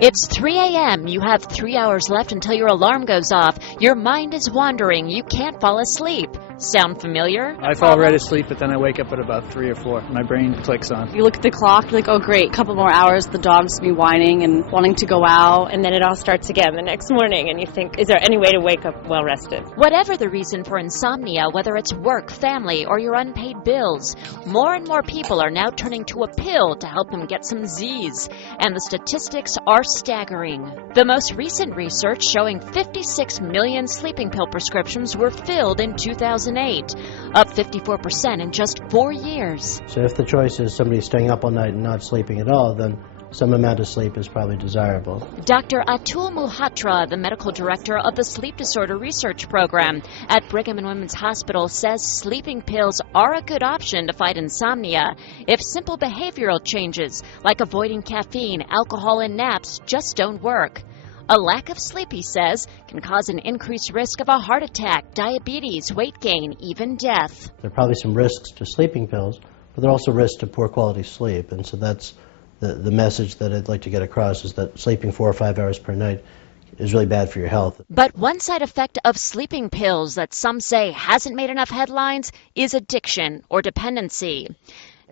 It's 3 a.m. You have 3 hours left until your alarm goes off. Your mind is wandering. You can't fall asleep. Sound familiar? I fall right asleep, but then I wake up at about 3 or 4. My brain clicks on. You look at the clock, you're like, oh great, a couple more hours, the dog's be whining and wanting to go out. And then it all starts again the next morning, and you think, is there any way to wake up well rested? Whatever the reason for insomnia, whether it's work, family, or your unpaid bills, more and more people are now turning to a pill to help them get some Z's. And the statistics are staggering. The most recent research showing 56 million sleeping pill prescriptions were filled in 2008, up 54% in just 4 years. So if the choice is somebody staying up all night and not sleeping at all, then some amount of sleep is probably desirable. Dr. Atul Mohatra, the medical director of the Sleep Disorder Research Program at Brigham and Women's Hospital, says sleeping pills are a good option to fight insomnia if simple behavioral changes like avoiding caffeine, alcohol, and naps just don't work. A lack of sleep, he says, can cause an increased risk of a heart attack, diabetes, weight gain, even death. There are probably some risks to sleeping pills, but there are also risks to poor quality sleep, and so that's the message that I'd like to get across, is that sleeping 4 or 5 hours per night is really bad for your health. But one side effect of sleeping pills that some say hasn't made enough headlines is addiction or dependency.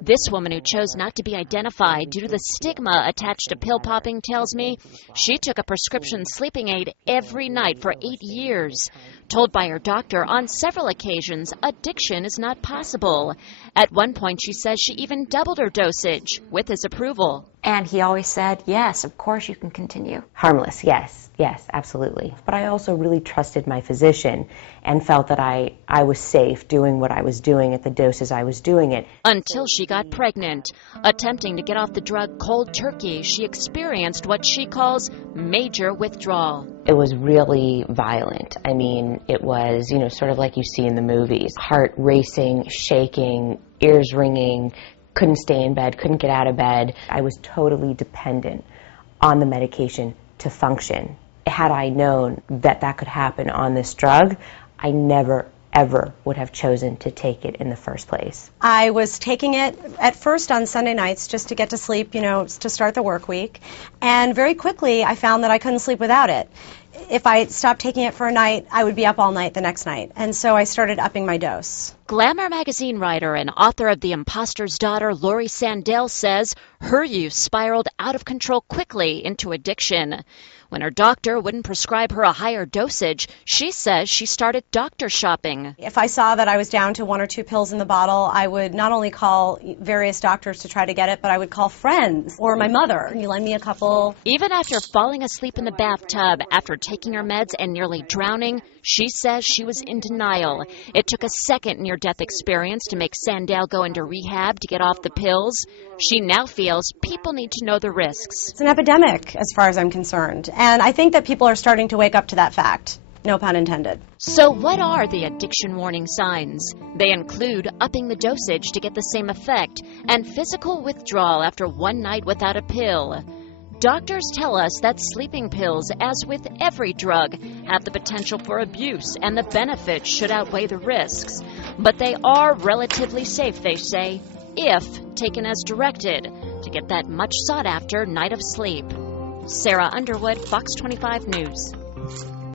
This woman, who chose not to be identified due to the stigma attached to pill popping, tells me she took a prescription sleeping aid every night for 8 years. Told by her doctor on several occasions addiction is not possible. At one point, she says she even doubled her dosage with his approval. And he always said, yes, of course you can continue. Harmless, yes, absolutely. But I also really trusted my physician and felt that I was safe doing what I was doing at the doses I was doing it. Until she got pregnant. Attempting to get off the drug cold turkey, she experienced what she calls major withdrawal. It was really violent. I mean, it was, sort of like you see in the movies. Heart racing, shaking, ears ringing, couldn't stay in bed, couldn't get out of bed. I was totally dependent on the medication to function. Had I known that that could happen on this drug, I never, ever would have chosen to take it in the first place. I was taking it at first on Sunday nights just to get to sleep, to start the work week. And very quickly I found that I couldn't sleep without it. If I stopped taking it for a night, I would be up all night the next night. And so I started upping my dose. Glamour magazine writer and author of The Imposter's Daughter, Laurie Sandel, says her use spiraled out of control quickly into addiction. When her doctor wouldn't prescribe her a higher dosage, she says she started doctor shopping. If I saw that I was down to 1 or 2 pills in the bottle, I would not only call various doctors to try to get it, but I would call friends or my mother. You lend me a couple. Even after falling asleep in the bathtub, after taking her meds and nearly drowning, she says she was in denial. It took a second near-death experience to make Sandel go into rehab to get off the pills. She now feels people need to know the risks. It's an epidemic, as far as I'm concerned. And I think that people are starting to wake up to that fact. No pun intended. So what are the addiction warning signs? They include upping the dosage to get the same effect and physical withdrawal after one night without a pill. Doctors tell us that sleeping pills, as with every drug, have the potential for abuse, and the benefits should outweigh the risks. But they are relatively safe, they say, if taken as directed, to get that much sought-after night of sleep. Sarah Underwood, Fox 25 News.